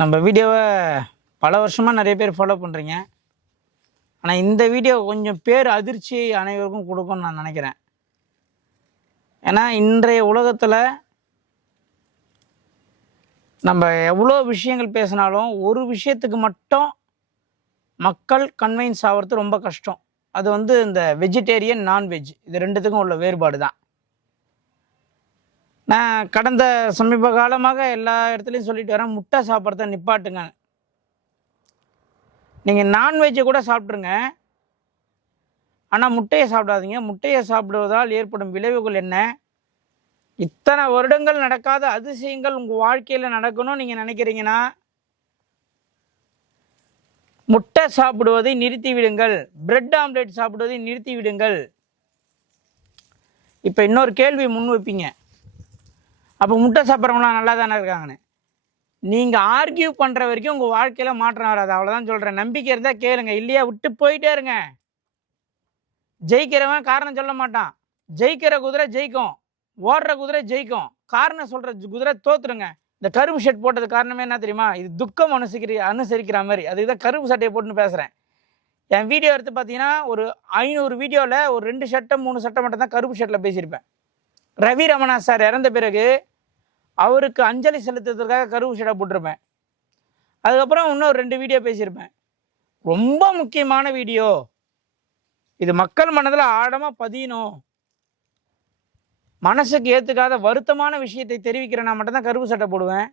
நம்ம வீடியோவை பல வருஷமாக நிறைய பேர் ஃபாலோ பண்ணுறீங்க. ஆனால் இந்த வீடியோ கொஞ்சம் பேர் அதிர்ச்சி அனைவருக்கும் கொடுக்கும்னு நான் நினைக்கிறேன். ஏன்னா இன்றைய உலகத்தில் நம்ம எவ்வளோ விஷயங்கள் பேசினாலும் ஒரு விஷயத்துக்கு மட்டும் மக்கள் கன்வின்ஸ் ஆகிறது ரொம்ப கஷ்டம். அது இந்த வெஜிடேரியன் நான்வெஜ் இது ரெண்டுத்துக்கும் உள்ள வேறுபாடு தான். நான் கடந்த சமீப காலமாக எல்லா இடத்துலையும் சொல்லிட்டு வரேன், முட்டை சாப்பிட்றத நிப்பாட்டுங்க. நீங்கள் நான்வெஜ்ஜை கூட சாப்பிட்ருங்க, ஆனால் முட்டையை சாப்பிடாதீங்க. முட்டையை சாப்பிடுவதால் ஏற்படும் விளைவுகள் என்ன? இத்தனை வருடங்கள் நடக்காத அதிசயங்கள் உங்கள் வாழ்க்கையில் நடக்கணும்னு நீங்கள் நினைக்கிறீங்கன்னா முட்டை சாப்பிடுவதை நிறுத்தி விடுங்கள். பிரெட் ஆம்லேட் சாப்பிடுவதை நிறுத்தி விடுங்கள். இப்போ இன்னொரு கேள்வி முன் வைப்பீங்க, அப்போ முட்டை சாப்பிட்றவங்களாம் நல்லா தானே இருக்காங்கன்னு. நீங்கள் ஆர்கியூ பண்ணுற வரைக்கும் உங்கள் வாழ்க்கையில் மாற்றம் வராது. அவ்வளோதான் சொல்கிறேன். நம்பிக்கை இருந்தால் கேளுங்க, இல்லையா விட்டு போயிட்டே இருங்க. ஜெயிக்கிறவன் காரணம் சொல்ல மாட்டான். ஜெயிக்கிற குதிரை ஜெயிக்கும், ஓடுற குதிரை ஜெயிக்கும். காரணம் சொல்கிற குதிரை தோத்துருங்க. இந்த கருப்பு ஷர்ட் போட்டது காரணமே என்ன தெரியுமா? இது துக்கம் அனுசரிக்கிற மாதிரி. அதுக்கு தான் கருப்பு சட்டையை போட்டுன்னு பேசுகிறேன். என் வீடியோ எடுத்து பார்த்தீங்கன்னா ஒரு 500 வீடியோவில் ஒரு 2 சட்டம் 3 சட்டம் மட்டும் தான் கருப்பு ஷர்ட்டில் பேசியிருப்பேன். ரவி ரமணா சார் இறந்த பிறகு அவருக்கு அஞ்சலி செலுத்துறதுக்காக கருப்பு ஷர்ட்டை போட்டிருப்பேன். அதுக்கப்புறம் இன்னும் 2 வீடியோ பேசியிருப்பேன். ரொம்ப முக்கியமான வீடியோ இது, மக்கள் மனதில் ஆழமாக பதியணும். மனசுக்கு ஏற்றுக்காத வருத்தமான விஷயத்தை தெரிவிக்கிறேன், நான் மட்டும்தான் கருப்பு சட்டை போடுவேன்.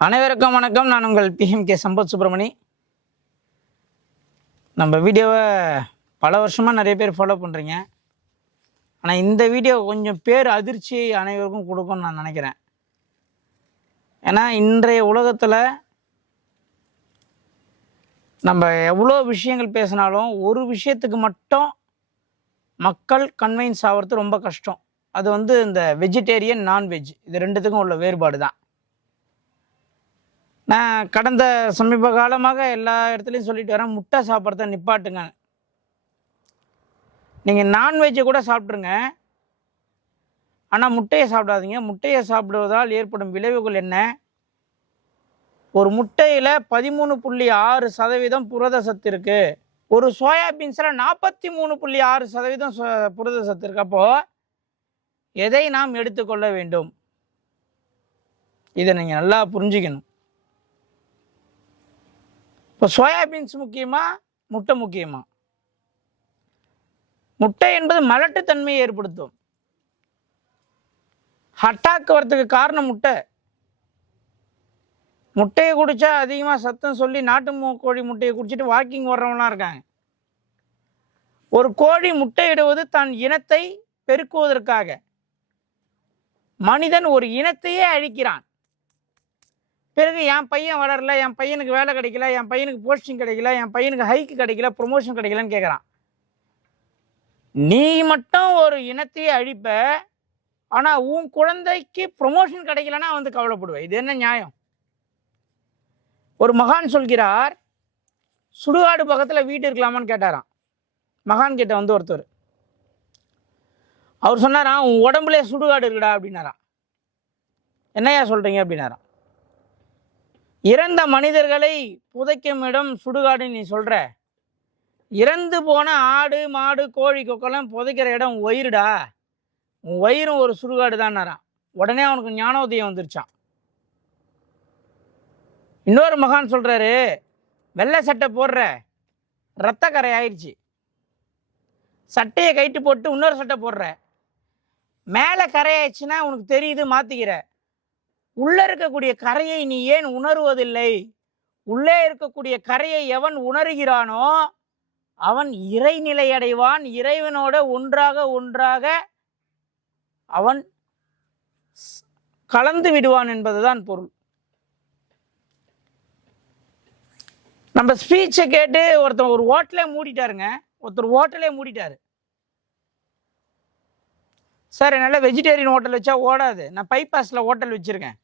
அனைவருக்கும் வணக்கம். நான் உங்கள் PMK சம்பத் சுப்பிரமணி. நம்ம வீடியோவை பல வருஷமாக நிறைய பேர் ஃபாலோ பண்ணுறீங்க. ஆனால் இந்த வீடியோ கொஞ்சம் பேர் அதிர்ச்சி அனைவருக்கும் கொடுக்கும்னு நான் நினைக்கிறேன். ஏன்னா இன்றைய உலகத்தில் நம்ம எவ்வளோ விஷயங்கள் பேசினாலும் ஒரு விஷயத்துக்கு மட்டும் மக்கள் கன்வின்ஸ் ஆகிறது ரொம்ப கஷ்டம். அது இந்த வெஜிடேரியன் நான்வெஜ் இது ரெண்டுத்துக்கும் உள்ள வேறுபாடு தான். நான் கடந்த சமீப காலமாக எல்லா இடத்துலையும் சொல்லிட்டு வரேன், முட்டை சாப்பிட்றத நிப்பாட்டுங்க. நீங்கள் நான்வெஜ்ஜை கூட சாப்பிட்ருங்க, ஆனால் முட்டையை சாப்பிடாதீங்க. முட்டையை சாப்பிடுவதால் ஏற்படும் விளைவுகள் என்ன? ஒரு முட்டையில் 13.6% புரத சத்து இருக்குது. ஒரு சோயாபீன்ஸில் 43.6% புரத சத்து இருக்கு. அப்போது எதை நாம் எடுத்துக்கொள்ள வேண்டும்? இதை நீங்கள் நல்லா புரிஞ்சுக்கணும். இப்போ சோயாபீன்ஸ் முக்கியமா, முட்டை முக்கியமா? முட்டை என்பது மலட்டுத்தன்மையை ஏற்படுத்தும். அட்டாக் வரத்துக்கு காரணம் முட்டை. முட்டையை குடித்தா அதிகமாக சத்தம் சொல்லி நாட்டு கோழி முட்டையை குடிச்சிட்டு வாக்கிங் வர்றவங்களாம் இருக்காங்க. ஒரு கோழி முட்டையிடுவது தன் இனத்தை பெருக்குவதற்காக. மனிதன் ஒரு இனத்தையே அழிக்கிறான். பிறகு என் பையன் வளரல, என் பையனுக்கு வேலை கிடைக்கல, என் பையனுக்கு போஸ்டிங் கிடைக்கல, என் பையனுக்கு ஹைக்கு கிடைக்கல, ப்ரொமோஷன் கிடைக்கலன்னு கேட்குறான். நீ மட்டும் ஒரு இனத்தையே அழிப்ப, ஆனால் உன் குழந்தைக்கு ப்ரொமோஷன் கிடைக்கலன்னா கவலைப்படுவேன். இது என்ன நியாயம்? ஒரு மகான் சொல்கிறார், சுடுகாடு பக்கத்தில் வீடு இருக்கலாமான்னு கேட்டாராம். மகான் கிட்ட ஒருத்தர், அவர் சொன்னாராம், உன் உடம்புலே சுடுகாடு இருக்குடா அப்படின்னாராம். என்னையா சொல்கிறீங்க அப்படின்னாராம். இறந்த மனிதர்களை புதைக்கும் இடம் சுடுகாடு நீ சொல்கிற, இறந்து போன ஆடு மாடு கோழி கொக்கெல்லாம் புதைக்கிற இடம் வயிறுடா, உன் வயிறும் ஒரு சுடுகாடு தான்னாராம். உடனே அவனுக்கு ஞானோதயம் வந்துருச்சான். இன்னொரு மகான் சொல்கிறாரு, வெள்ளை சட்டை போடுற, ரத்த கரை ஆயிடுச்சு, சட்டையை கைட்டு போட்டு இன்னொரு சட்டை போடுற, மேலே கரையாயிடுச்சுன்னா உனக்கு தெரியுது, மாற்றிக்கிற. உள்ளே இருக்கக்கூடிய கரையை நீ ஏன் உணர்வதில்லை? உள்ளே இருக்கக்கூடிய கரையை எவன் உணர்கிறானோ அவன் இறைநிலை அடைவான். இறைவனோட ஒன்றாக அவன் கலந்து விடுவான் என்பதுதான் பொருள். நம்ம ஸ்பீச்சை கேட்டு ஒருத்தர் ஒரு ஹோட்டலே மூடிட்டாருங்க. சார் என்னால் வெஜிடேரியன் ஹோட்டல் வச்சா ஓடாது, நான் பைபாஸில் ஹோட்டல் வச்சுருக்கேன்,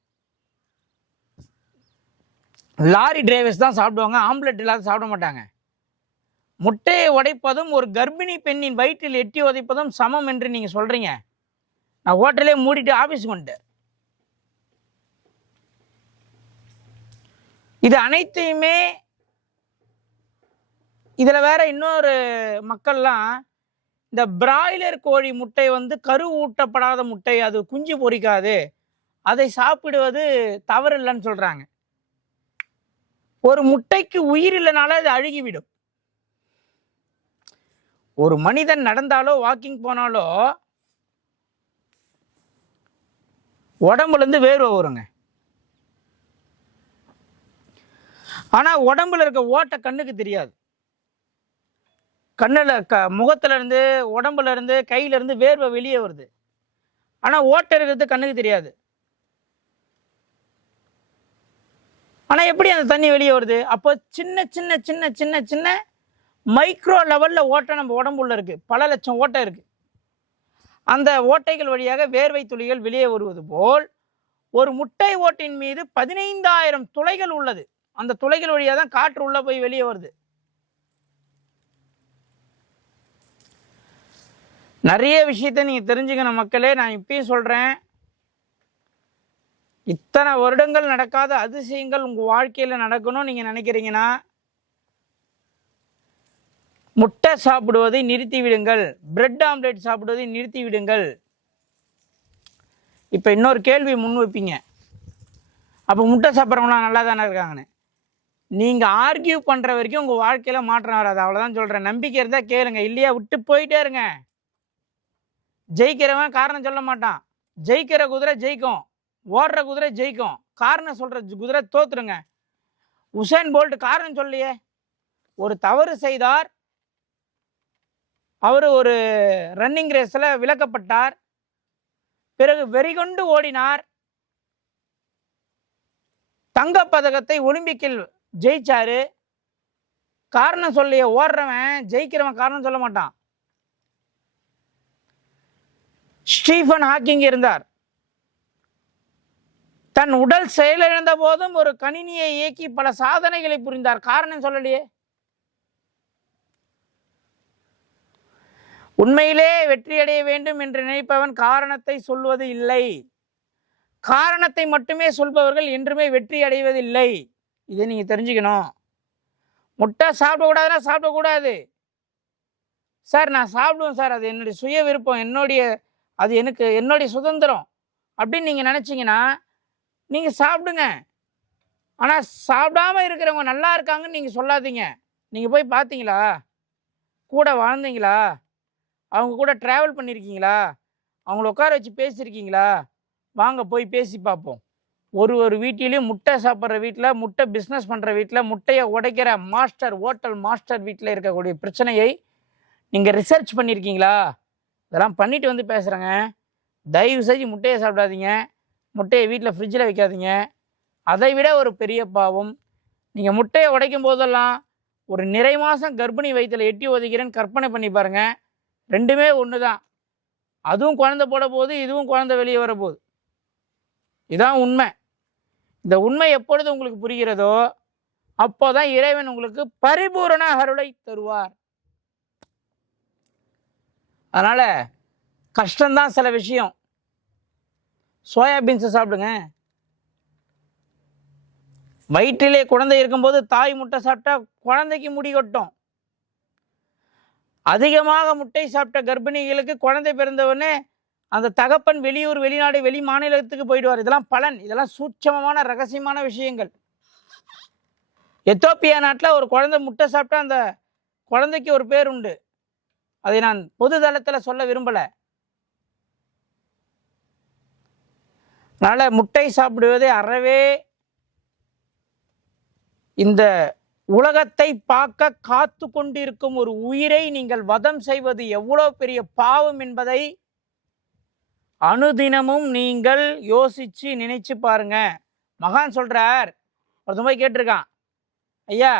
லாரி டிரைவர்ஸ் தான் சாப்பிடுவாங்க, ஆம்லெட் இல்லாத சாப்பிட மாட்டாங்க. முட்டையை உடைப்பதும் ஒரு கர்ப்பிணி பெண்ணின் வயிற்றில் எட்டி உதைப்பதும் சமம் என்று நீங்க சொல்றீங்க. நான் ஹோட்டலே மூடிட்டு ஆபீஸ்க்கு வந்துட்டேன். இது அனைத்தையுமே இதுல வேற இன்னொரு மக்கள்லாம் இந்த பிராய்லர் கோழி முட்டை வந்து கரு ஊட்டப்படாத முட்டை, அது குஞ்சு பொரிக்காது, அதை சாப்பிடுவது தவறு இல்லைன்னு சொல்றாங்க. ஒரு முட்டைக்கு உயிர் இல்லைனால அது அழுகிவிடும். ஒரு மனிதன் நடந்தாலோ வாக்கிங் போனாலோ உடம்புல இருந்து வேர்வை வருங்க. ஆனா உடம்புல இருக்க ஓட்டை கண்ணுக்கு தெரியாது. கண்ணுல முகத்துல இருந்து, உடம்புல இருந்து, கையில இருந்து வேர்வை வெளியே வருது. ஆனா ஓட்டை இருக்கிறது கண்ணுக்கு தெரியாது. ஆனா எப்படி அந்த தண்ணி வெளியே வருது? அப்போ சின்ன சின்ன சின்ன சின்ன சின்ன மைக்ரோ லெவல்ல ஓட்டை நம்ம உடம்புள்ள இருக்கு. பல லட்சம் ஓட்டை இருக்கு. அந்த ஓட்டைகள் வழியாக வேர்வை துளிகள் வெளியே வருவது போல் ஒரு முட்டை ஓட்டின் மீது 15,000 துளைகள் உள்ளது. அந்த துளைகள் வழியாக தான் காற்று உள்ள போய் வெளியே வருது. நிறைய விஷயத்த நீங்க தெரிஞ்சுக்கணும் மக்களே. நான் இப்பயும் சொல்றேன், இத்தனை வருடங்கள் நடக்காத அதிசயங்கள் உங்க வாழ்க்கையில நடக்கணும் நீங்க நினைக்கிறீங்கன்னா முட்டை சாப்பிடுவதை நிறுத்தி விடுங்கள். பிரெட் ஆம்லெட் சாப்பிடுவதை நிறுத்தி விடுங்கள். இப்ப இன்னொரு கேள்வி முன் வைப்பீங்க, அப்ப முட்டை சாப்பிட்றவங்களாம் நல்லா தானே இருக்காங்கன்னு. நீங்க ஆர்கியூ பண்ற வரைக்கும் உங்க வாழ்க்கையில மாற்றம் வராது. அவ்வளவுதான் சொல்றேன். நம்பிக்கை இருந்தா கேளுங்க, இல்லையா விட்டு போயிட்டே இருங்க. ஜெயிக்கிறவன் காரணம் சொல்ல மாட்டான். ஜெயிக்கிற குதிரை ஜெயிக்கும், ஓடுற குதிரை ஜெயிக்கும். காரணம் சொல்ற குதிரை தோத்துருங்க. உசேன் போல்ட் காரணம் சொல்லியே, ஒரு தவறு செய்தார், அவர் ஒரு ரன்னிங் ரேஸ்ல விலக்கப்பட்டார், பிறகு வெறிகொண்டு ஓடினார், தங்கப்பதக்கத்தை ஒலிம்பிக்கில் ஜெயிச்சாரு. காரணம் சொல்லிய ஓடுறவன் ஜெயிக்கிறவன் காரணம் சொல்ல மாட்டான். ஸ்டீஃபன் ஹாக்கிங் இருந்தார், தன் உடல் செயலிழந்த போதும் ஒரு கணினியை இயக்கி பல சாதனைகளை புரிந்தார். காரணம் சொல்லலையே. உண்மையிலே வெற்றி அடைய வேண்டும் என்று நினைப்பவன் காரணத்தை சொல்வது இல்லை. காரணத்தை மட்டுமே சொல்பவர்கள் என்றுமே வெற்றி அடைவதில்லை. இதை நீங்க தெரிஞ்சுக்கணும். முட்டை சாப்பிடக்கூடாதுன்னா சாப்பிடக்கூடாது சார். நான் சாப்பிடுவேன் சார், அது என்னுடைய சுய விருப்பம், அது என்னுடைய சுதந்திரம் அப்படின்னு நீங்க நினைச்சீங்கன்னா நீங்க சாப்பிடுங்க. ஆனா சாப்பிடாம இருக்கிறவங்க நல்லா இருக்காங்கன்னு நீங்க சொல்லாதீங்க. நீங்க போய் பார்த்தீங்களா? கூட வாழ்ந்தீங்களா? அவங்க கூட டிராவல் பண்ணியிருக்கீங்களா? அவங்கள உட்கார வச்சு பேசியிருக்கீங்களா? வாங்க போய் பேசி பார்ப்போம். ஒரு வீட்டிலையும் முட்டை சாப்பிட்ற வீட்டில், முட்டை பிஸ்னஸ் பண்ணுற வீட்டில், முட்டையை உடைக்கிற ஹோட்டல் மாஸ்டர் வீட்டில் இருக்கக்கூடிய பிரச்சனையை நீங்கள் ரிசர்ச் பண்ணியிருக்கீங்களா? இதெல்லாம் பண்ணிட்டு வந்து பேசுகிறேங்க. தயவு செஞ்சு முட்டையை சாப்பிடாதீங்க. முட்டையை வீட்டில் ஃப்ரிட்ஜில் வைக்காதீங்க. அதை விட ஒரு பெரிய பாவம், நீங்கள் முட்டையை உடைக்கும் போதெல்லாம் ஒரு நிறை மாதம் கர்ப்பிணி வயிற்றில் எட்டி ஒதுக்கிறேன்னு கற்பனை பண்ணி பாருங்கள். ரெண்டுமே ஒன்று தான். அதுவும் குழந்தை போட போகுது, இதுவும் குழந்தை வெளியே வர போகுது. இதான் உண்மை. இந்த உண்மை எப்பொழுது உங்களுக்கு புரிகிறதோ அப்போதான் இறைவன் உங்களுக்கு பரிபூரண அருளை தருவார். அதனால கஷ்டம்தான் சில விஷயம். சோயாபீன்ஸை சாப்பிடுங்க. வயிற்றிலே குழந்தை இருக்கும்போது தாய் முட்டை சாப்பிட்டா குழந்தைக்கு முடி கொட்டும். அதிகமாக முட்டை சாப்பிட்ட கர்ப்பிணிகளுக்கு குழந்தை பிறந்தவொடனே அந்த தகப்பன் வெளியூர், வெளிநாடு, வெளி மாநிலத்துக்கு போயிடுவார். இதெல்லாம் பலன். இதெல்லாம் சூட்சமமான ரகசியமான விஷயங்கள். எத்தோப்பியா நாட்டில் ஒரு குழந்தை முட்டை சாப்பிட்டா அந்த குழந்தைக்கு ஒரு பேர் உண்டு. அதை நான் பொது தளத்தில் சொல்ல விரும்பலை. அதனால முட்டை சாப்பிடுவதை அறவே இந்த உலகத்தை பார்க்க காத்து கொண்டிருக்கும் ஒரு உயிரை நீங்கள் வதம் செய்வது எவ்வளவு பெரிய பாவம் என்பதை அனுதினமும் நீங்கள் யோசிச்சு நினைச்சு பாருங்க. மகான் சொல்றார், ஒருத்தன் போய் கேட்டிருக்கான், ஐயா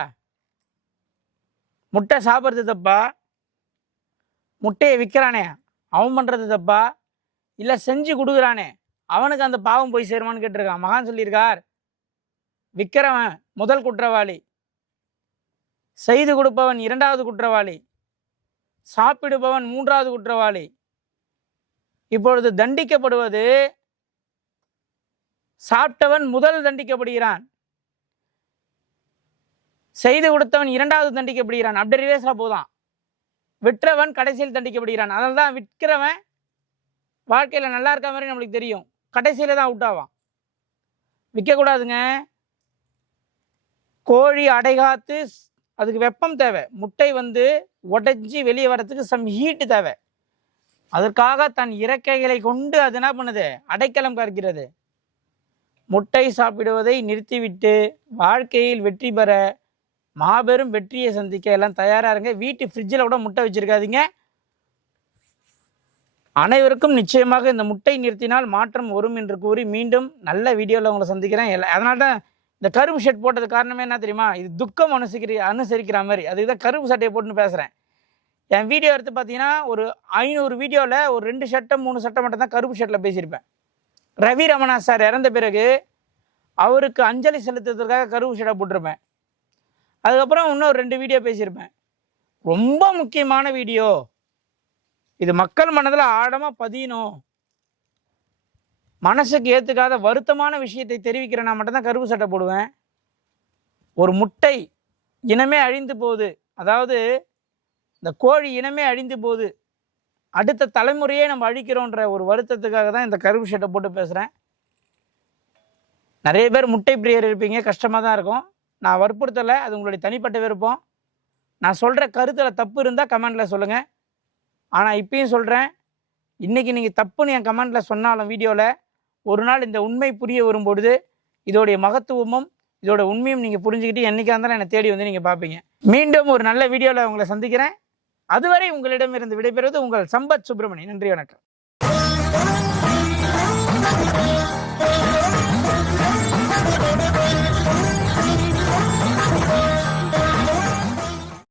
முட்டை சாப்பிட்றது தப்பா, முட்டையை விற்கிறானே அவன் பண்றது தப்பா, இல்லை செஞ்சு கொடுக்குறானே அவனுக்கு அந்த பாவம் போய் சேருமான்னு கேட்டிருக்கான். மகான் சொல்லியிருக்கார், விற்கிறவன் முதல் குற்றவாளி, செய்து கொடுப்பவன் 2வது குற்றவாளி, சாப்பிடுபவன் 3வது குற்றவாளி. இப்பொழுது தண்டிக்கப்படுவது சாப்பிட்டவன் முதல் தண்டிக்கப்படுகிறான், செய்து கொடுத்தவன் 2வது தண்டிக்கப்படுகிறான். அப்படி ரிவேஸ்ல போதான். விற்றவன் கடைசியில் தண்டிக்கப்படுகிறான். அதனால தான் விற்கிறவன் வாழ்க்கையில நல்லா இருக்க மாதிரி நம்மளுக்கு தெரியும், கடைசியில தான் அவுட் ஆவான். விற்கக்கூடாதுங்க. கோழி அடைகாத்து அதுக்கு வெப்பம் தேவை. முட்டை உடைஞ்சி வெளியே வரத்துக்கு சம் ஹீட்டு தேவை. அதற்காக தன் இறக்கைகளை கொண்டு அது என்ன பண்ணுது, அடைக்கலம் கற்கிறது. முட்டை சாப்பிடுவதை நிறுத்திவிட்டு வாழ்க்கையில் வெற்றி பெற, மாபெரும் வெற்றியை சந்திக்க எல்லாம் தயாரா இருங்க. வீட்டு ஃப்ரிட்ஜில் கூட முட்டை வச்சிருக்காதீங்க. அனைவருக்கும் நிச்சயமாக இந்த முட்டை நிறுத்தினால் மாற்றம் வரும் என்று கூறி மீண்டும் நல்ல வீடியோவில் உங்களை சந்திக்கிறேன். அதனால தான் இந்த கருப்பு ஷர்ட் போட்டது காரணமே என்ன தெரியுமா, இது துக்கம் அனுசரிக்கிற மாதிரி. அதுக்கு தான் கருப்பு சட்டையை போட்டுன்னு பேசுகிறேன். என் வீடியோ எடுத்து பார்த்தீங்கன்னா ஒரு 500 வீடியோவில் ஒரு 2 சட்டை 3 சட்டை மட்டும் தான் கருப்பு ஷர்ட்டில் பேசியிருப்பேன். ரவி ரமணா சார் இறந்த பிறகு அவருக்கு அஞ்சலி செலுத்துறதுக்காக கருப்பு ஷர்ட்டை போட்டிருப்பேன். அதுக்கப்புறம் இன்னும் 2 வீடியோ பேசியிருப்பேன். ரொம்ப முக்கியமான வீடியோ இது, மக்கள் மனதில் ஆழமாக பதியணும். மனசுக்கு ஏற்றுக்காத வருத்தமான விஷயத்தை தெரிவிக்கிறேன்னா மட்டும்தான் கருப்பு சட்டை போடுவேன். ஒரு முட்டை இனமே அழிந்து போகுது, அதாவது இந்த கோழி இனமே அழிந்து போகுது, அடுத்த தலைமுறையே நம்ம அழிக்கிறோன்ற ஒரு வருத்தத்துக்காக தான் இந்த கருப்பு சட்டை போட்டு பேசுகிறேன். நிறைய பேர் முட்டை பிரியர் இருப்பீங்க, கஷ்டமாக தான் இருக்கும். நான் வற்புறுத்தலை, அது உங்களுடைய தனிப்பட்ட விருப்பம். நான் சொல்கிற கருத்தில் தப்பு இருந்தால் கமெண்டில் சொல்லுங்கள். ஆனால் இப்பயும் சொல்கிறேன், இன்றைக்கி நீங்கள் தப்புன்னு என் கமெண்டில் சொன்னாலும் வீடியோவில் ஒரு நாள் இந்த உண்மை புரிய வரும்பொழுது இதோடைய மகத்துவமும் இதோட உண்மையும் நீங்கள் புரிஞ்சுக்கிட்டு என்றைக்காக இருந்தாலும் என்னை தேடி வந்து நீங்கள் பார்ப்பீங்க. மீண்டும் ஒரு நல்ல வீடியோவில் உங்களை சந்திக்கிறேன். அதுவரை உங்களிடமிருந்து விடைபெறுவது உங்கள் சம்பத் சுப்பிரமணி. நன்றி, வணக்கம்.